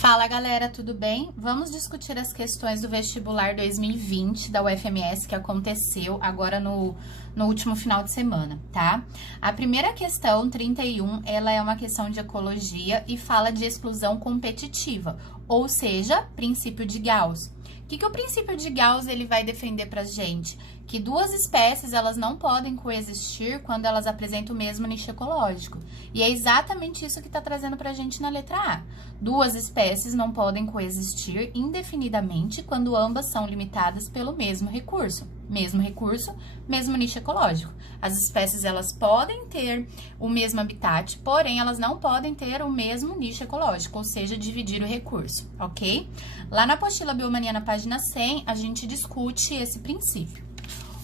Fala galera, tudo bem? Vamos discutir as questões do vestibular 2020 da UFMS que aconteceu agora no último final de semana, tá? A primeira questão, 31, ela é uma questão de ecologia e fala de exclusão competitiva, ou seja, princípio de Gauss. O que o princípio de Gauss ele vai defender pra gente? Que duas espécies elas não podem coexistir quando elas apresentam o mesmo nicho ecológico. E é exatamente isso que está trazendo pra gente na letra A. Duas espécies não podem coexistir indefinidamente quando ambas são limitadas pelo mesmo recurso. Mesmo recurso, mesmo nicho ecológico. As espécies elas podem ter o mesmo habitat, porém elas não podem ter o mesmo nicho ecológico, ou seja, dividir o recurso, ok? Lá na apostila Biomania, na página 100, a gente discute esse princípio.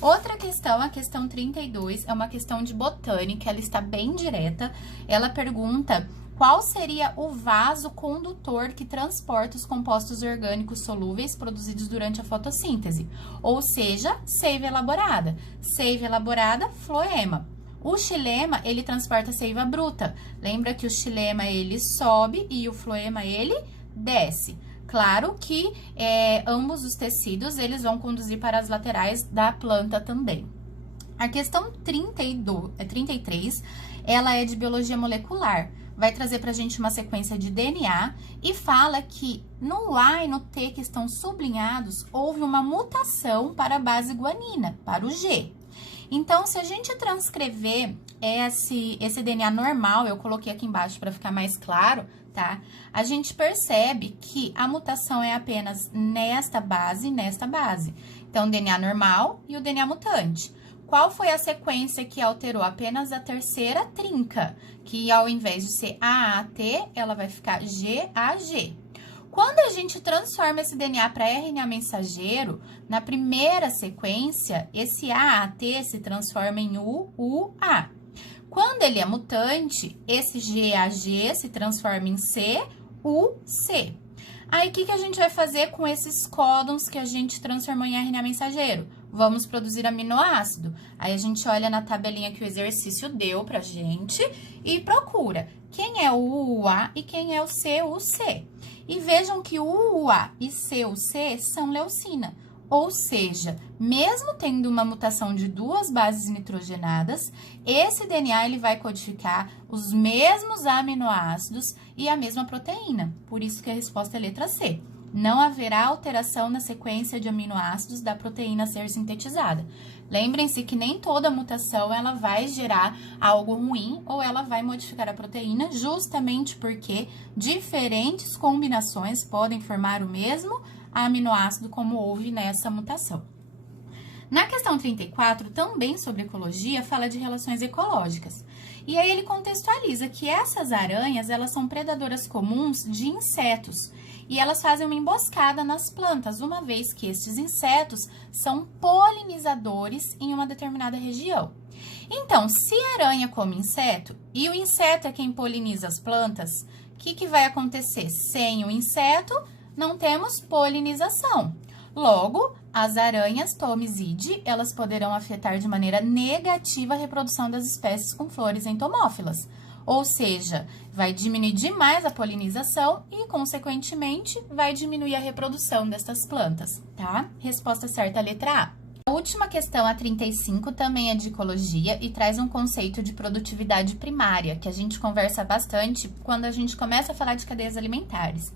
Outra questão, a questão 32, é uma questão de botânica, ela está bem direta. Ela pergunta qual seria o vaso condutor que transporta os compostos orgânicos solúveis produzidos durante a fotossíntese, ou seja, seiva elaborada. Seiva elaborada, floema. O xilema, ele transporta seiva bruta. Lembra que o xilema, ele sobe e o floema, ele desce. Claro que ambos os tecidos, eles vão conduzir para as laterais da planta também. A questão 33, ela é de biologia molecular. Vai trazer pra gente uma sequência de DNA e fala que no A e no T que estão sublinhados, houve uma mutação para a base guanina, para o G. Então, se a gente transcrever esse DNA normal, eu coloquei aqui embaixo para ficar mais claro, tá? A gente percebe que a mutação é apenas nesta base e nesta base. Então, o DNA normal e o DNA mutante. Qual foi a sequência que alterou? Apenas a terceira trinca, que ao invés de ser AAT, ela vai ficar GAG. Quando a gente transforma esse DNA para RNA mensageiro, na primeira sequência, esse AAT se transforma em UA. Quando ele é mutante, esse GAG se transforma em CUC. Aí, o que a gente vai fazer com esses códons que a gente transformou em RNA mensageiro? Vamos produzir aminoácido. Aí, a gente olha na tabelinha que o exercício deu pra gente e procura quem é o UA e quem é o CUC. E vejam que o UA e CUC são leucina. Ou seja, mesmo tendo uma mutação de duas bases nitrogenadas, esse DNA ele vai codificar os mesmos aminoácidos e a mesma proteína. Por isso que a resposta é letra C. Não haverá alteração na sequência de aminoácidos da proteína a ser sintetizada. Lembrem-se que nem toda mutação ela vai gerar algo ruim ou ela vai modificar a proteína, justamente porque diferentes combinações podem formar o mesmo aminoácido como houve nessa mutação. Na questão 34, também sobre ecologia, fala de relações ecológicas. E aí ele contextualiza que essas aranhas, elas são predadoras comuns de insetos e elas fazem uma emboscada nas plantas, uma vez que estes insetos são polinizadores em uma determinada região. Então, se a aranha come inseto e o inseto é quem poliniza as plantas, o que vai acontecer? Sem o inseto, não temos polinização. Logo, as aranhas tomizide, elas poderão afetar de maneira negativa a reprodução das espécies com flores entomófilas. Ou seja, vai diminuir demais a polinização e, consequentemente, vai diminuir a reprodução destas plantas, tá? Resposta certa, letra A. A última questão, a 35, também é de ecologia e traz um conceito de produtividade primária, que a gente conversa bastante quando a gente começa a falar de cadeias alimentares.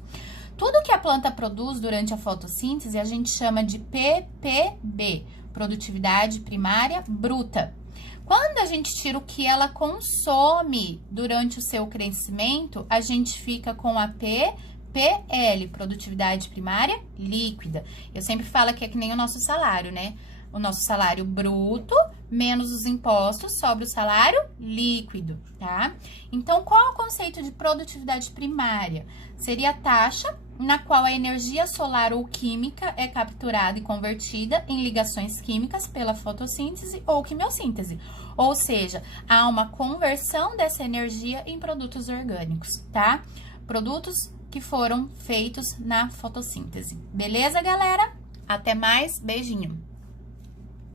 Tudo que a planta produz durante a fotossíntese a gente chama de PPB, produtividade primária bruta. Quando a gente tira o que ela consome durante o seu crescimento, a gente fica com a PPL, produtividade primária líquida. Eu sempre falo que é que nem o nosso salário, né? O nosso salário bruto menos os impostos sobre o salário líquido, tá? Então, qual é o conceito de produtividade primária? Seria a taxa na qual a energia solar ou química é capturada e convertida em ligações químicas pela fotossíntese ou quimiossíntese. Ou seja, há uma conversão dessa energia em produtos orgânicos, tá? Produtos que foram feitos na fotossíntese. Beleza, galera? Até mais, beijinho!